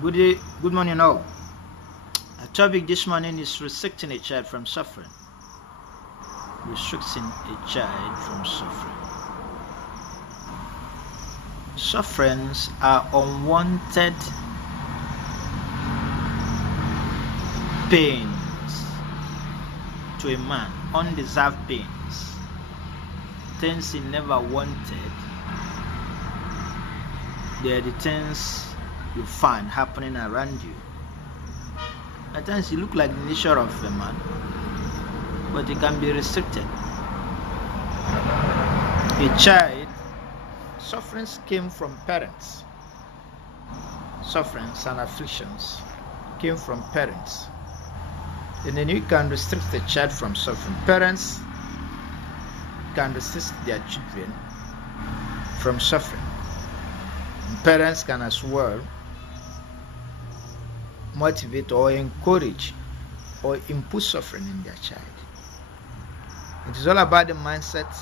Good morning, all. Our topic this morning is restricting a child from suffering. Restricting a child from suffering. Sufferings are unwanted pains to a man, undeserved pains, things he never wanted. They are the things you find happening around you. At times, you look like the nature of a man, but it can be restricted. A child, sufferings came from parents. Sufferings and afflictions came from parents. And then you can restrict the child from suffering. Parents can resist their children from suffering. And parents can as well motivate or encourage or impose suffering in their child. It is all about the mindset,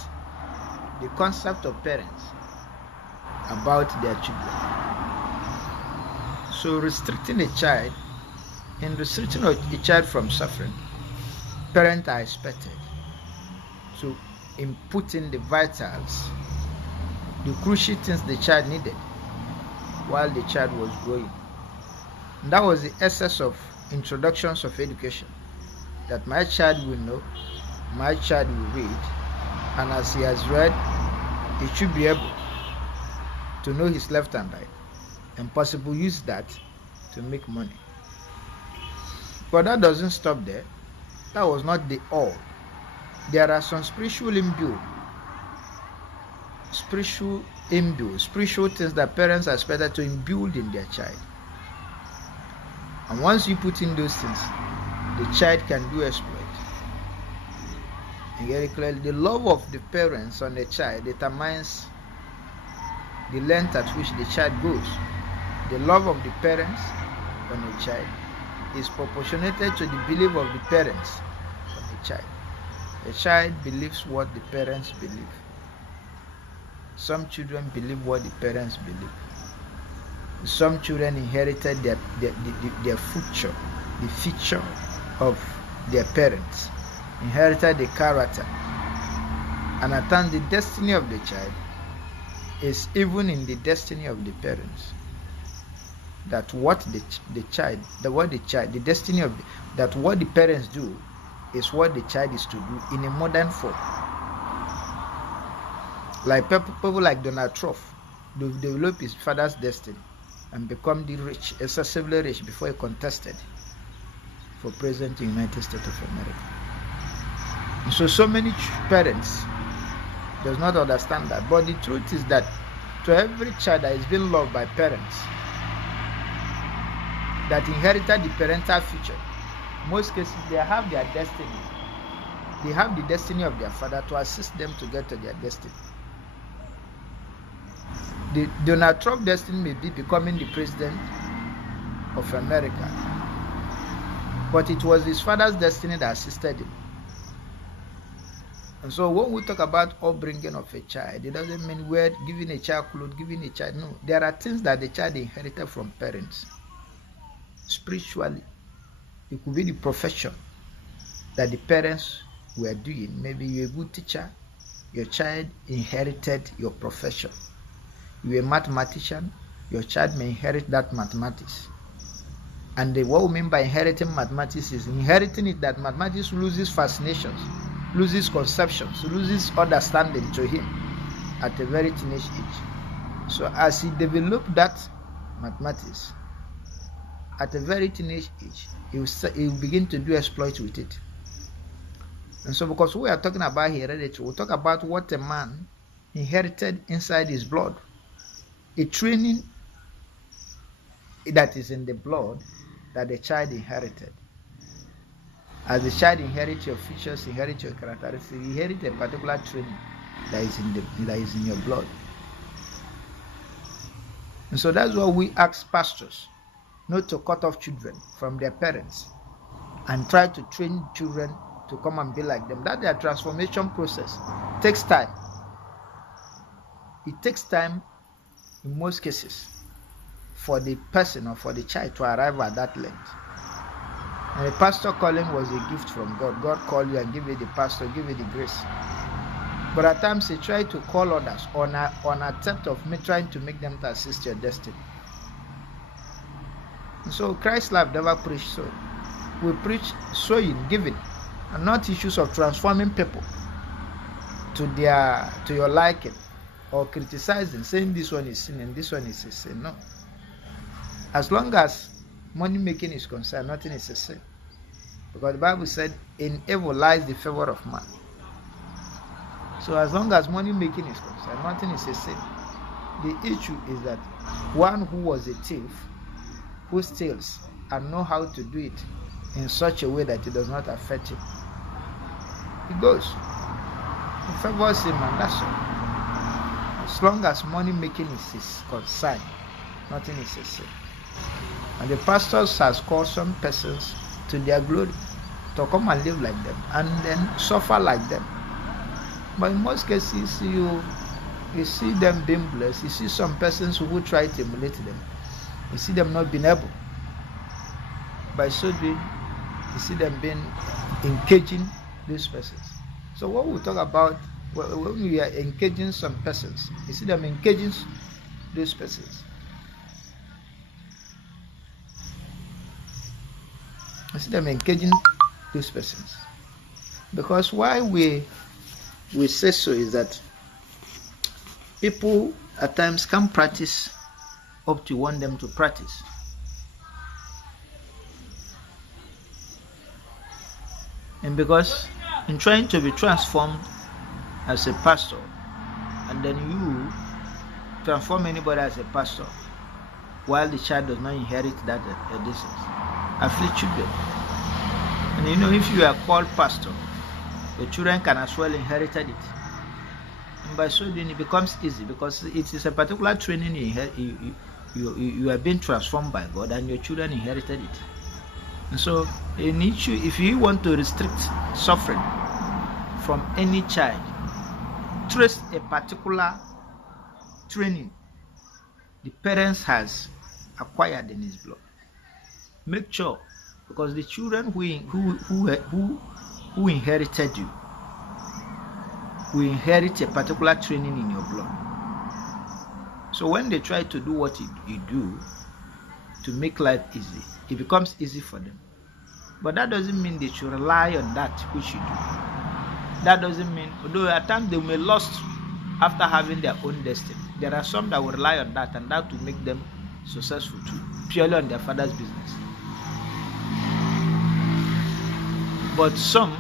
the concept of parents about their children. So restricting a child, in restricting a child from suffering, parents are expected to input in the vitals, the crucial things the child needed while the child was growing. And that was the essence of introductions of education, that my child will know, my child will read, and as he has read, he should be able to know his left and right, and possibly use that to make money. But that doesn't stop there. That was not the all. There are some spiritual things that parents are expected to imbue in their child. And once you put in those things, the child can do exploit. And very clearly, the love of the parents on the child determines the length at which the child goes. The love of the parents on a child is proportionated to the belief of the parents on the child. The child believes what the parents believe. Some children believe what the parents believe. Some children inherited their future, the feature of their parents, inherited the character. And at times the destiny of the child is even in the destiny of the parents. That what the parents do is what the child is to do in a modern form. Like people like Donald Trump, they develop his father's destiny and become the rich, excessively rich, before he contested for president in the United States of America. And so many parents does not understand that. But the truth is that to every child that is being loved by parents, that inherited the parental future, in most cases they have their destiny. They have the destiny of their father to assist them to get to their destiny. The Donald Trump destiny may be becoming the president of America, but it was his father's destiny that assisted him. And so when we talk about upbringing of a child, it doesn't mean we're giving a child clothes, giving a child. No, there are things that the child inherited from parents. Spiritually, it could be the profession that the parents were doing. Maybe you're a good teacher, your child inherited your profession. You're a mathematician, your child may inherit that mathematics. And what we mean by inheriting mathematics is inheriting it that mathematics loses fascinations, loses conceptions, loses understanding to him at a very teenage age. So as he developed that mathematics at a very teenage age, he will begin to do exploit with it. And so because we are talking about heredity, we'll talk about what a man inherited inside his blood. A training that is in the blood that the child inherited. As the child inherits your features, inherits your characteristics, you inherit a particular training that is in your blood. And so that's why we ask pastors not to cut off children from their parents and try to train children to come and be like them. That their transformation process takes time. It takes time in most cases. for the person or for the child to arrive at that length. And the pastor calling was a gift from God. God called you and give you the pastor, give you the grace. But at times he tried to call others on attempt of me trying to make them to assist your destiny. And so Christ's life never preached so. We preach sowing, giving, and not issues of transforming people to your liking, or criticizing, saying this one is sin and this one is a sin. No. As long as money making is concerned, nothing is a sin. Because the Bible said, in evil lies the favor of man. So as long as money making is concerned, nothing is a sin. The issue is that one who was a thief, who steals and know how to do it in such a way that it does not affect him, he goes. It favors him, and that's all. As long as money making is concerned, nothing is a sin. And the pastors has called some persons to their glory to come and live like them and then suffer like them. But in most cases, you see them being blessed. You see some persons who try to emulate them. You see them not being able. By so doing, you see them being engaging these persons. So what we talk about when we are engaging some persons, you see them engaging these persons. You see them engaging these persons. Because why we say so is that people at times can practice up to want them to practice. And because in trying to be transformed as a pastor, and then you transform anybody as a pastor while the child does not inherit that distance, afflict children. And you know, if you are called pastor, the children can as well inherit it. And by so doing, it becomes easy, because it is a particular training you are being transformed by God, and your children inherited it. And so, if you want to restrict suffering from any child, trace a particular training the parents has acquired in his blood. Make sure, because the children who inherited you will inherit a particular training in your blood. So when they try to do what you do to make life easy, it becomes easy for them. But that doesn't mean they should rely on that which you do. That doesn't mean, although at times they may lost after having their own destiny, there are some that will rely on that, and that will make them successful too, purely on their father's business. But some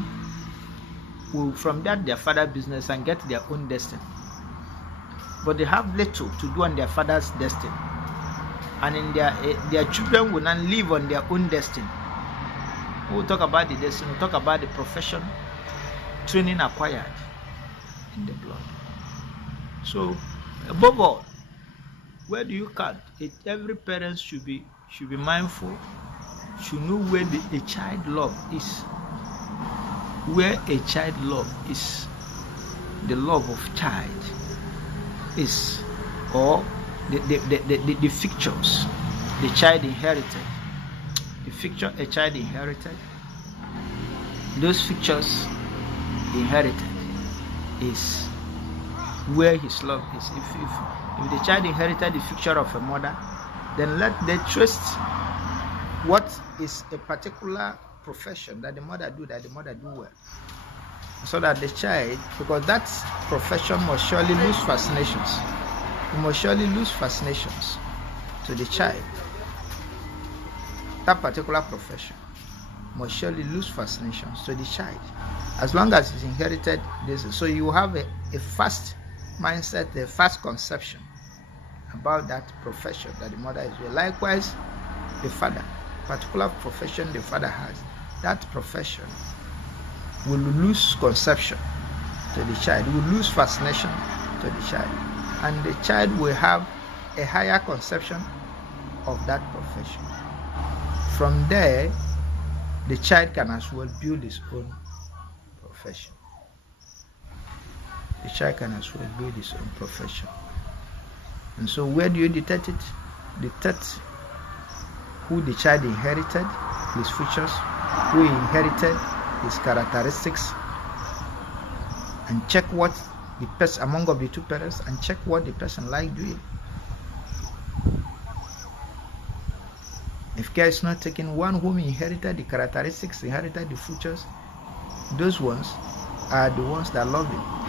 will from that their father's business and get their own destiny. But they have little to do on their father's destiny, and in their children will not live on their own destiny. We'll talk about the destiny, we'll talk about the profession, training acquired in the blood. So above all, where do you count? Every parent should be mindful, should know where a child love is. Where a child love is, the love of child is, or the features the child inherited, the feature a child inherited, those features inherited is where his love is. If the child inherited the feature of a mother, then let they trust what is a particular profession that the mother do well, so that the child, because that profession must surely lose fascinations. You must surely lose fascinations to the child. That particular profession must surely lose fascinations to the child, as long as it's inherited this. So you have a fast mindset, a fast conception about that profession that the mother is with. Likewise, the father, particular profession the father has, that profession will lose conception to the child, will lose fascination to the child, and the child will have a higher conception of that profession. From there, the child can as well build his own profession. The child can as well build his own profession. And so where do you detect it? detect who the child inherited, his features, who he inherited, his characteristics, and check what the person among of the two parents, and check what the person like doing. If care is not taken, one whom inherited the characteristics, inherited the features, those ones are the ones that love him.